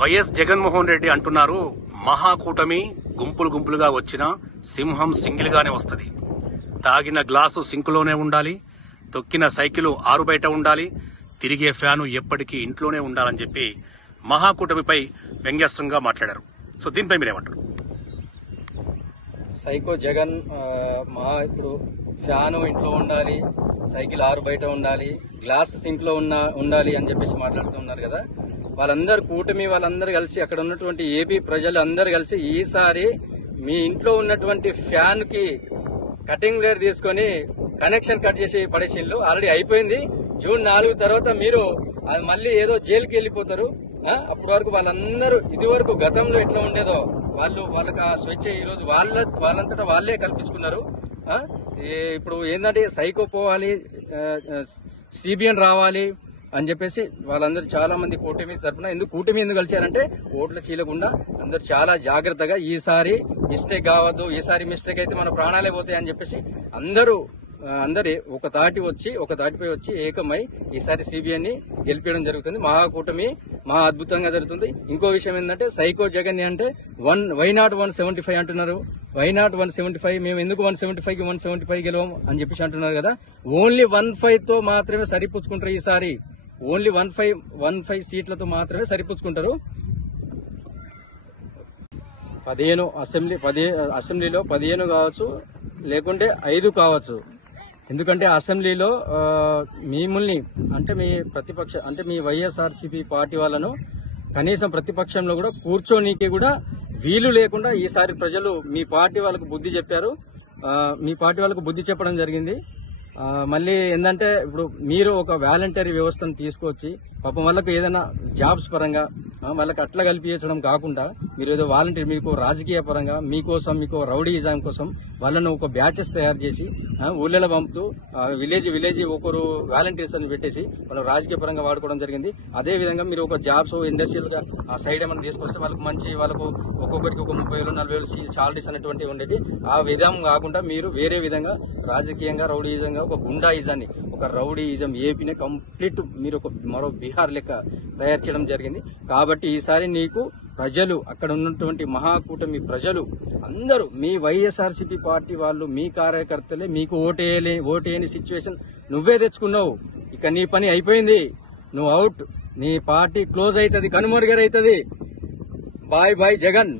YS Jaganmohan Reddy అంటున్నారు, మహాకూటమి గుంపులు గుంపులుగా వచ్చిన సింహం సింగిల్ గానే వస్తుంది. తాగిన గ్లాసు సింకులోనే ఉండాలి, తొక్కిన సైకిల్ ఆరు బయట ఉండాలి, తిరిగే ఫ్యాను ఎప్పటికీ ఇంట్లోనే ఉండాలని చెప్పి మహాకూటమిపై వ్యంగ్యాస్త్రంగా మాట్లాడారు. సో దీనిపై మీరేమంటారు? సైకో జగన్ ఇప్పుడు ఫ్యాను ఇంట్లో ఉండాలి, సైకిల్ ఆరు బయట ఉండాలి, గ్లాస్ సింక్ లో ఉండాలి అని చెప్పేసి మాట్లాడుతున్నారు కదా. వాళ్ళందరూ కూటమి వాళ్ళందరూ కలిసి అక్కడ ఉన్నటువంటి ఏపీ ప్రజలు అందరూ కలిసి ఈసారి మీ ఇంట్లో ఉన్నటువంటి ఫ్యాన్ కి కటింగ్ లేర్ తీసుకొని కనెక్షన్ కట్ చేసి పడేసిళ్ళు. ఆల్రెడీ అయిపోయింది. జూన్ 4 తర్వాత మీరు అది మళ్ళీ ఏదో జైలుకి వెళ్ళిపోతారు. అప్పటి వరకు వాళ్ళందరూ ఇది వరకు గతంలో ఎట్లా ఉండేదో వాళ్ళకి ఆ స్వేచ్ఛ ఈ రోజు వాళ్ళంతటా వాళ్ళే కల్పించుకున్నారు. ఇప్పుడు ఏంటంటే సైకో పోవాలి, సిబిఎన్ రావాలి అని చెప్పేసి వాళ్ళందరూ చాలా మంది కూటమి తరఫున కూటమి ఎందుకు కలిశారంటే ఓట్లు చీలకుండా అందరూ చాలా జాగ్రత్తగా ఈసారి మిస్టేక్ కావద్దు, ఈసారి మిస్టేక్ అయితే మన ప్రాణాలే పోతాయి అని చెప్పేసి అందరూ ఒక తాటిపై వచ్చి ఏకమై ఈసారి సిబిఎన్ ని గెలిపించడం జరుగుతుంది. మహాకూటమి మహా అద్భుతంగా జరుగుతుంది. ఇంకో విషయం ఏంటంటే సైకో జగన్ అంటే వైనాట్ 175 అంటున్నారు. వైనాట్ 175 మేము ఎందుకు 175 కి 175 గెలవం అని చెప్పేసి అంటున్నారు కదా. ఓన్లీ 15 తో మాత్రమే సరిపుచ్చుకుంటారు. ఈసారి ఓన్లీ 15 సీట్లతో మాత్రమే సరిపుచ్చుకుంటారు. 15 అసెంబ్లీలో 15 కావచ్చు, లేకుంటే 5 కావచ్చు. ఎందుకంటే అసెంబ్లీలో మిమ్మల్ని అంటే మీ వైఎస్ఆర్సీపీ పార్టీ వాళ్ళను కనీసం ప్రతిపక్షంలో కూడా కూర్చోనీకి కూడా వీలు లేకుండా ఈసారి ప్రజలు మీ పార్టీ వాళ్ళకు బుద్ధి చెప్పారు. మీ పార్టీ వాళ్ళకు బుద్ధి చెప్పడం జరిగింది. మళ్ళీ ఏంటంటే ఇప్పుడు మీరు ఒక వాలంటరీ వ్యవస్థను తీసుకొచ్చి పాపం వాళ్ళకు ఏదైనా జాబ్స్ పరంగా వాళ్ళకి అట్లా కల్పించడం కాకుండా మీరు ఏదో వాలంటీర్ మీకు రాజకీయ పరంగా మీకు రౌడీయిజం కోసం వాళ్ళను ఒక బ్యాచెస్ తయారు చేసి ఊళ్ళలో పంపుతూ విలేజ్ ఒకరు వాలంటీర్స్ అని పెట్టేసి వాళ్ళు రాజకీయ పరంగా వాడుకోవడం జరిగింది. అదే విధంగా మీరు ఒక జాబ్స్ ఇండస్ట్రియల్ గా ఆ సైడ్ ఏమైనా తీసుకొస్తే వాళ్ళకు ఒక్కొక్కరికి ఒక 30,000-40,000 సాలరీస్ అనేటువంటివి ఉండేది. ఆ విధం కాకుండా మీరు వేరే విధంగా రాజకీయంగా రౌడీయిజంగా ఒక గుండాయిజాన్ని ఒక రౌడీయిజం ఏపీని కంప్లీట్ మీరు ఒక మరో బీహార్ లెక్క తయారు చేయడం జరిగింది. కాబట్టి ఈసారి నీకు ప్రజలు అక్కడ ఉన్నటువంటి మహాకూటమి ప్రజలు అందరూ మీ వైఎస్ఆర్సీపీ పార్టీ వాళ్ళు మీ కార్యకర్తలే మీకు ఓటేయని సిచ్యువేషన్ నువ్వే తెచ్చుకున్నావు. ఇక నీ పని అయిపోయింది, నువ్వు అవుట్. నీ పార్టీ క్లోజ్ అవుతుంది, కనుమరుగైతుంది. Bye bye Jagan.